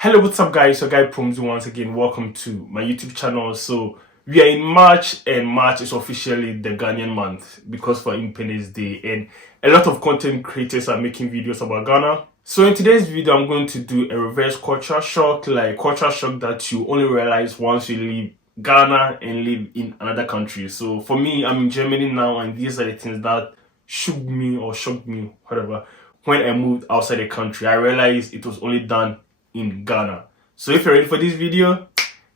Hello, what's up guys? So guy Promzy once again, welcome to my YouTube channel. So we are in March and March is officially the Ghanaian month because for Independence Day, and a lot of content creators are making videos about Ghana. So in today's video, I'm going to do a reverse culture shock, like culture shock that you only realize once you leave Ghana and live in another country. So for me, I'm in Germany now, and these are the things that shocked me, whatever. When I moved outside the country, I realized it was only done in Ghana. So if you're ready for this video,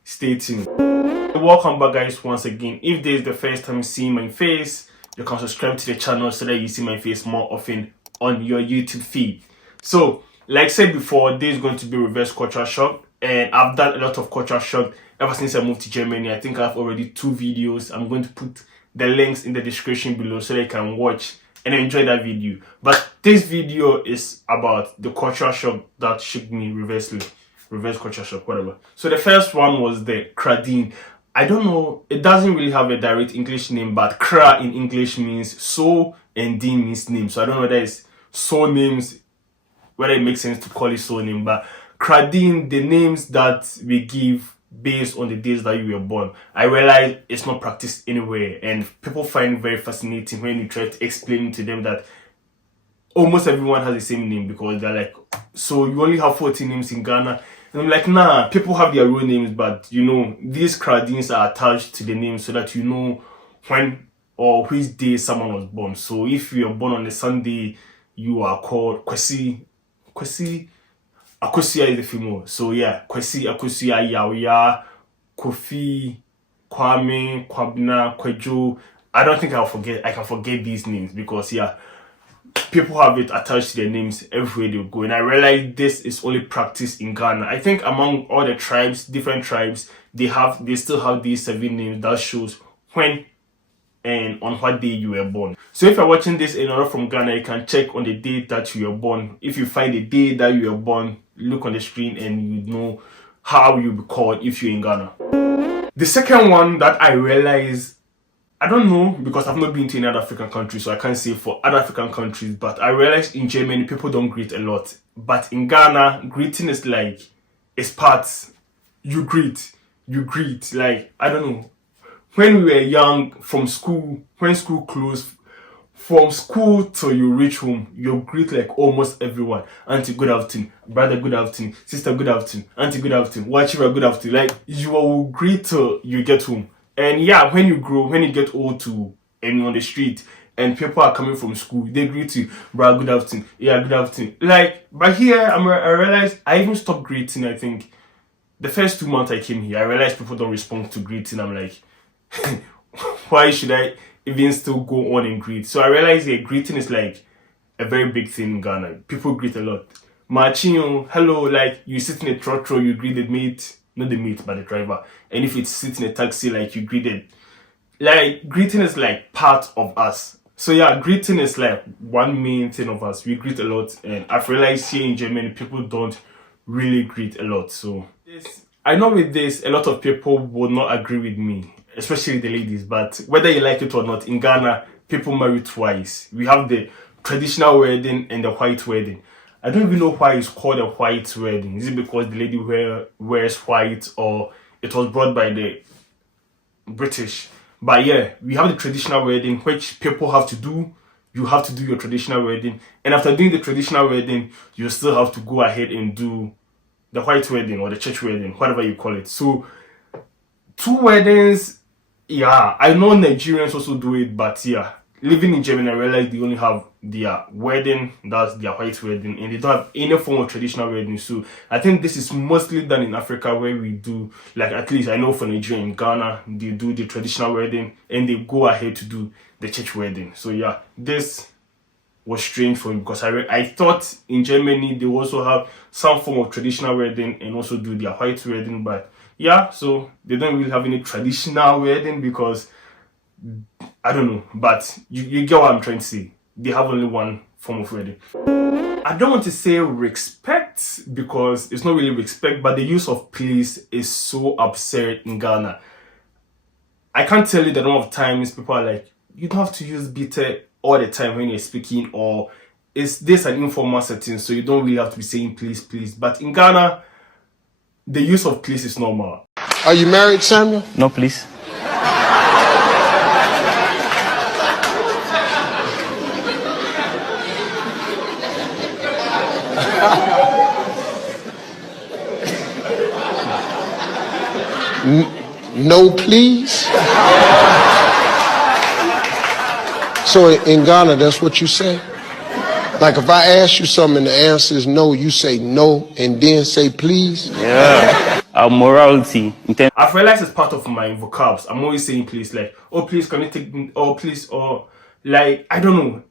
stay tuned. Welcome back guys once again. If this is the first time seeing my face, you can subscribe to the channel so that you see my face more often on your YouTube feed. So like I said before, this is going to be reverse culture shock, and I've done a lot of culture shock ever since I moved to Germany. I think I have already 2 videos. I'm going to put the links in the description below so that you can watch and enjoy that video. But this video is about the culture shock that shook me reverse culture shock, whatever. So the first one was the Kradin. I don't know, it doesn't really have a direct English name, but Kra in English means so and Din means name. So I don't know whether it's so names, whether it makes sense to call it so name, but Kradin, the names that we give based on the days that you were born. I realize it's not practiced anywhere, and people find it very fascinating when you try to explain to them that almost everyone has the same name, because they're like, so you only have 40 names in Ghana? And I'm like, nah, people have their real names, but you know, these Kradins are attached to the name so that you know when or which day someone was born. So if you are born on a Sunday, you are called Kwasi. Akosia is the female. So yeah, Kwasi, Akosia, Yawya, Kofi, Kwame, Kwabna, Kwejo. I don't think I can forget these names, because yeah, people have it attached to their names everywhere they go. And I realized this is only practiced in Ghana. I think among all the tribes, different tribes, they still have these 7 names that shows when and on what day you were born. So if you're watching this and you're not from Ghana, you can check on the date that you were born. If you find the day that you were born, look on the screen and you know how you'll be called if you're in Ghana. The second one that I realized, I don't know, because I've not been to any other African country, so I can't say for other African countries, but I realized in Germany people don't greet a lot. But in Ghana, greeting is like, it's part. You greet, like, I don't know. When we were young, from school, when school closed, from school till you reach home, you greet like almost everyone. Auntie, good afternoon. Brother, good afternoon. Sister, good afternoon. Auntie, good afternoon. Wachira, good afternoon. Like, you will greet till you get home. And yeah, when you grow, when you get old too, and you're on the street, and people are coming from school, they greet you, bro, good afternoon. Yeah, good afternoon. Like, but here, I realized I even stopped greeting. I think the first 2 months I came here, I realized people don't respond to greeting. I'm like, why should I even still go on and greet? So I realized that greeting is like a very big thing in Ghana. People greet a lot. Machinho, hello, like you sit in a trotro, you greet the mate, not the mate, but the driver. And if it's sitting in a taxi, like you greet it. Like greeting is like part of us. So yeah, greeting is like one main thing of us. We greet a lot, and I've realized here in Germany, people don't really greet a lot. So I know with this, a lot of people will not agree with me, especially the ladies, but whether you like it or not, in Ghana, people marry twice. We have the traditional wedding and the white wedding. I don't even know why it's called a white wedding. Is it because the lady wears white, or it was brought by the British? But yeah, we have the traditional wedding, which people have to do. You have to do your traditional wedding, and after doing the traditional wedding, you still have to go ahead and do the white wedding or the church wedding, whatever you call it. So 2 weddings. Yeah, I know Nigerians also do it, but yeah, living in Germany, I realized they only have their wedding, that's their white wedding, and they don't have any form of traditional wedding. So I think this is mostly done in Africa, where we do, like, at least I know for Nigeria, in Ghana, they do the traditional wedding and they go ahead to do the church wedding. So yeah, this was strange for me, because I thought in Germany they also have some form of traditional wedding and also do their white wedding, but yeah, so they don't really have any traditional wedding, because I don't know, but you get what I'm trying to say. They have only one form of wedding. I don't want to say respect, because it's not really respect, but the use of please is so absurd in Ghana. I can't tell you the number of times people are like, you don't have to use bitter all the time when you're speaking, or is this an informal setting, so you don't really have to be saying please. But in Ghana, the use of please is normal. Are you married, Samuel? No, please. No, please. So in Ghana, that's what you say? Like if I ask you something and the answer is no, you say no and then say please? Yeah. Our morality. I've realized it's part of my vocabs. I'm always saying please, like, oh please, can you take me? Oh please, or like, I don't know.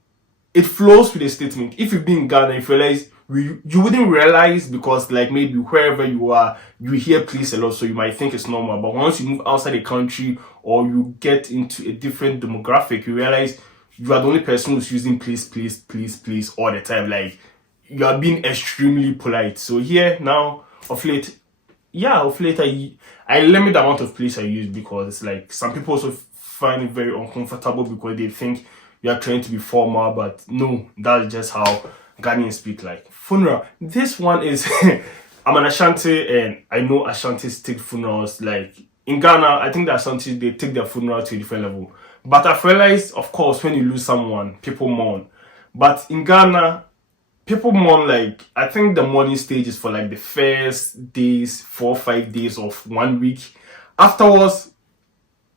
It flows with the statement. If you've been in Ghana, if you realize, you wouldn't realize because like maybe wherever you are, you hear please a lot, so you might think it's normal. But once you move outside the country or you get into a different demographic, you realize you are the only person who's using please, please, please, please all the time. Like you are being extremely polite. So here now, of late, I limit the amount of please I use because like some people also find it very uncomfortable because they think you are trying to be formal, but no, that's just how Ghanaians speak. Like funeral. This one is I'm an Ashanti and I know Ashantis take funerals. Like in Ghana, I think the Ashantis they take their funeral to a different level. But I've realized, of course, when you lose someone, people mourn. But in Ghana, people mourn like I think the mourning stage is for like the first days, 4 or 5 days of 1 week. Afterwards,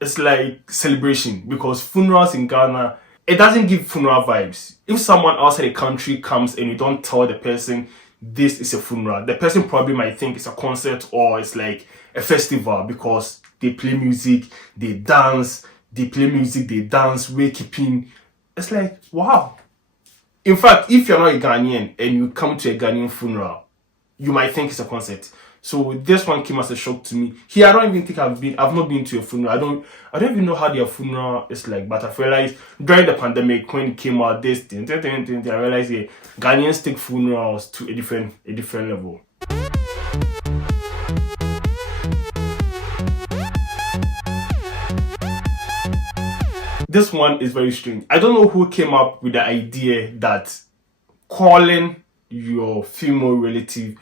it's like celebration because funerals in Ghana, it doesn't give funeral vibes. If someone outside the country comes and you don't tell the person this is a funeral, the person probably might think it's a concert or it's like a festival because they play music, they dance, wakekeeping. It's like, wow. In fact, if you're not a Ghanaian and you come to a Ghanaian funeral, you might think it's a concert. So this one came as a shock to me. Here, I don't even think I've not been to a funeral. I don't even know how their funeral is like. But I've realized during the pandemic when it came out, this thing, I realized Ghanaians take funerals to a different level. This one is very strange. I don't know who came up with the idea that calling your female relative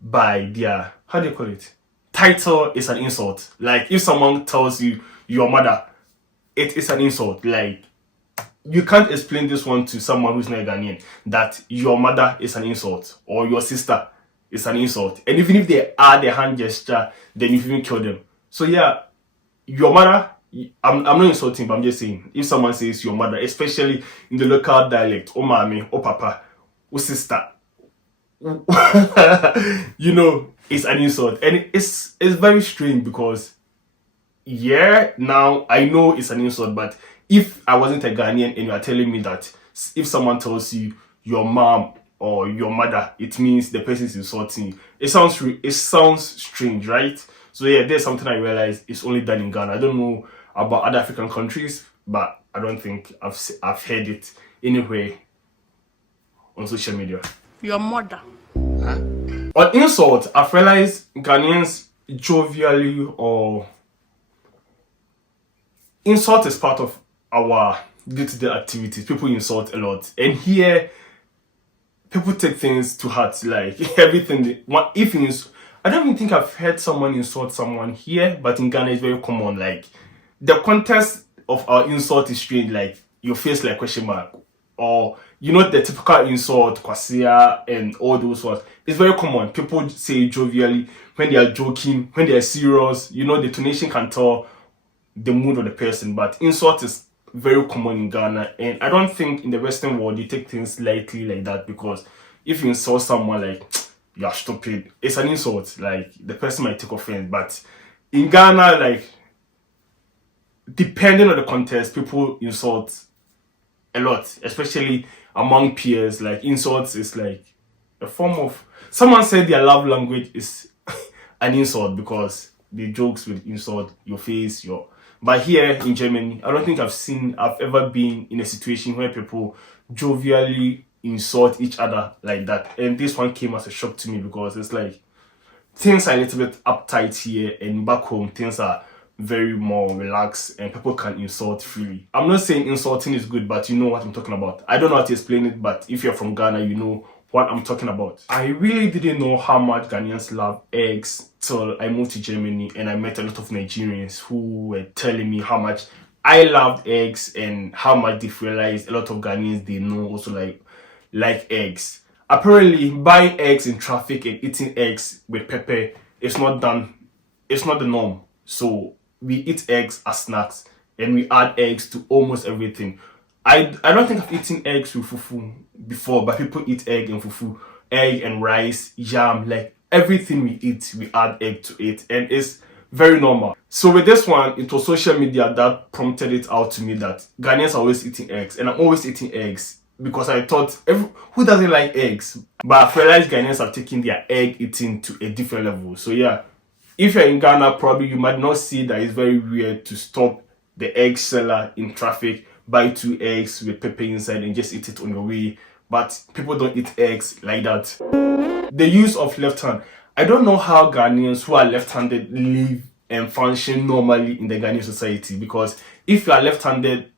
by their, how do you call it, title is an insult. Like if someone tells you your mother, it is an insult. Like you can't explain this one to someone who's not a Ghanaian that your mother is an insult or your sister is an insult. And even if they add a hand gesture, then you even kill them. So yeah, your mother, I'm not insulting, but I'm just saying, if someone says your mother, especially in the local dialect, oh mommy, oh papa, oh sister, you know, it's an insult. And it's very strange because, yeah, now I know it's an insult, but if I wasn't a Ghanaian and you are telling me that if someone tells you your mom or your mother, it means the person is insulting you. It sounds strange, right? So yeah, there's something I realized it's only done in Ghana. I don't know about other African countries, but I don't think I've heard it anywhere on social media. Your mother. Huh? On insult, I've realized Ghanaians jovially or insult is part of our day-to-day activities. People insult a lot, and here people take things to heart. Like everything. I don't even think I've heard someone insult someone here, but in Ghana it's very common. Like the context of our insult is strange. Like your face like question mark, or you know the typical insult, Kwasi and all those ones. It's very common. People say jovially when they are joking, when they are serious. You know the tonation can tell the mood of the person. But insult is very common in Ghana, and I don't think in the Western world you take things lightly like that, because if you insult someone like you're stupid, it's an insult. Like the person might take offense, but in Ghana, like depending on the context, people insult a lot, especially among peers. Like insults is like a form of, someone said their love language is an insult because they jokes with insult your face, but here in Germany, I don't think I've ever been in a situation where people jovially insult each other like that. And this one came as a shock to me because it's like things are a little bit uptight here, and back home things are very more relaxed and people can insult freely. I'm not saying insulting is good, but you know what I'm talking about. I don't know how to explain it, but if you're from Ghana, you know what I'm talking about. I really didn't know how much Ghanaians love eggs till I moved to Germany and I met a lot of Nigerians who were telling me how much I loved eggs and how much they've realized a lot of Ghanaians they know also like eggs. Apparently, buying eggs in traffic and eating eggs with pepper is not the norm. So we eat eggs as snacks and we add eggs to almost everything. I don't think I've eaten eggs with fufu before, but people eat egg and fufu, egg and rice, yam, like everything we eat, we add egg to it, and it's very normal. So with this one, it was social media that prompted it out to me that Ghanaians are always eating eggs, and I'm always eating eggs because I thought, who doesn't like eggs? But I've realized Ghanaians have taken their egg eating to a different level. So yeah, if you're in Ghana, probably you might not see that it's very weird to stop the egg seller in traffic, buy 2 eggs with pepper inside and just eat it on your way. But people don't eat eggs like that. The use of left hand. I don't know how Ghanaians who are left-handed live and function normally in the Ghanaian society, because if you are left-handed,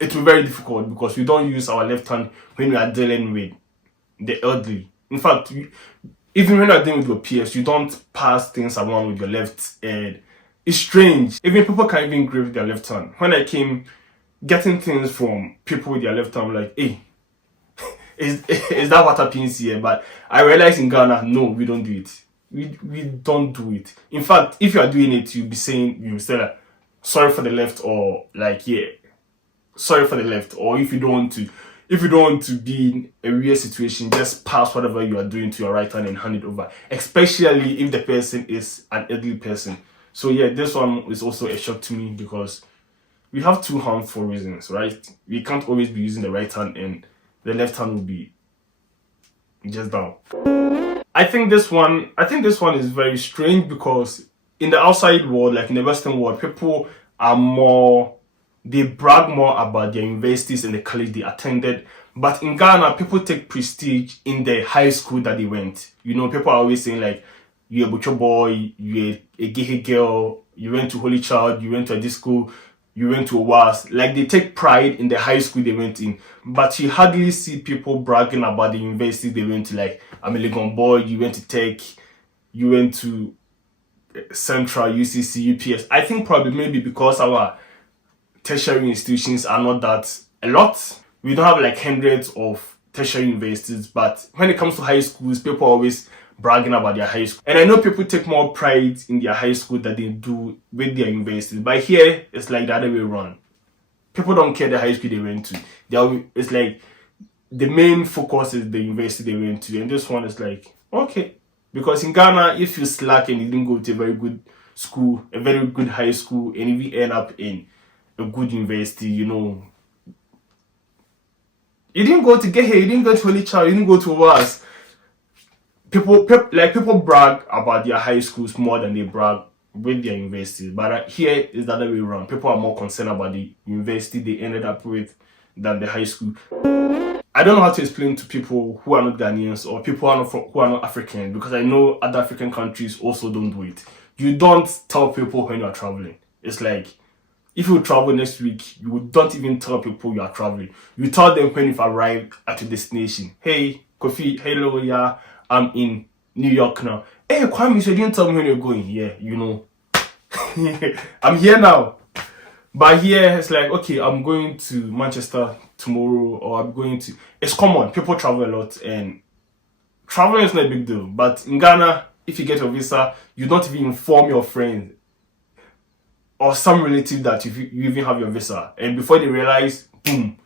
it will be very difficult because we don't use our left hand when we are dealing with the elderly. In fact, even when you are dealing with your peers, you don't pass things around with your left hand. It's strange. Even people can't even grip with their left hand. When I came getting things from people with their left hand, I'm like, hey, is that what happens here? But I realized in Ghana, no, we don't do it. We don't do it. In fact, if you are doing it, you'll be say like, sorry for the left, or like, yeah, sorry for the left. Or if you don't want to be in a weird situation, just pass whatever you are doing to your right hand and hand it over. Especially if the person is an elderly person. So yeah, this one is also a shock to me because we have 2 hands for reasons, right? We can't always be using the right hand and the left hand will be just down. I think this one is very strange because in the outside world, like in the Western world, people they brag more about their universities and the college they attended. But in Ghana, people take prestige in the high school that they went. You know, people are always saying like, you're a butcher boy, you're a gay girl, you went to Holy Child, you went to a disco, you went to a WAS. Like, they take pride in the high school they went in. But you hardly see people bragging about the university they went to. Like, I'm a Legon boy, you went to Tech, you went to Central, UCC, UPS. I think probably maybe because our tertiary institutions are not that a lot. We don't have like hundreds of tertiary universities, but when it comes to high schools, people are always bragging about their high school. And I know people take more pride in their high school than they do with their universities. But here, it's like the other way around. People don't care the high school they went to. It's like the main focus is the university they went to. And this one is like, okay. Because in Ghana, if you slack and you didn't go to a very good school, a very good high school, and if you end up in a good university, you know, you didn't go to get here, you didn't go to Holy Child, you didn't go to WAS. People brag about their high schools more than they brag with their universities. But here is the other way around. People are more concerned about the university they ended up with than the high school. I don't know how to explain to people who are not Ghanaians or people who are not African, because I know other African countries also don't do it. You don't tell people when you are traveling. It's like, if you travel next week, you don't even tell people you are traveling. You tell them when you've arrived at your destination. Hey, Kofi, hello, yeah, I'm in New York now. Hey, Kwame, so you didn't tell me when you're going. Yeah, you know. I'm here now. But here, it's like, okay, I'm going to Manchester tomorrow, or I'm going to... It's common. People travel a lot, and traveling is not a big deal. But in Ghana, if you get a visa, you don't even inform your friends or some relative that you even have your visa. And before they realize, boom,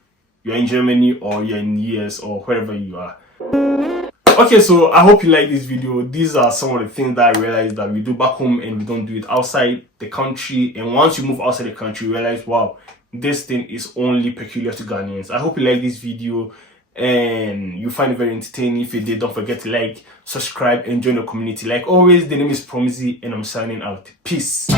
you're in Germany or you're in the US or wherever you are. Okay, so I hope you like this video. These are some of the things that I realized that we do back home and we don't do it outside the country. And once you move outside the country, you realize, wow, this thing is only peculiar to Ghanaians. I hope you like this video and you find it very entertaining. If you did, don't forget to like, subscribe, and join the community. Like always, the name is Promzy and I'm signing out. Peace.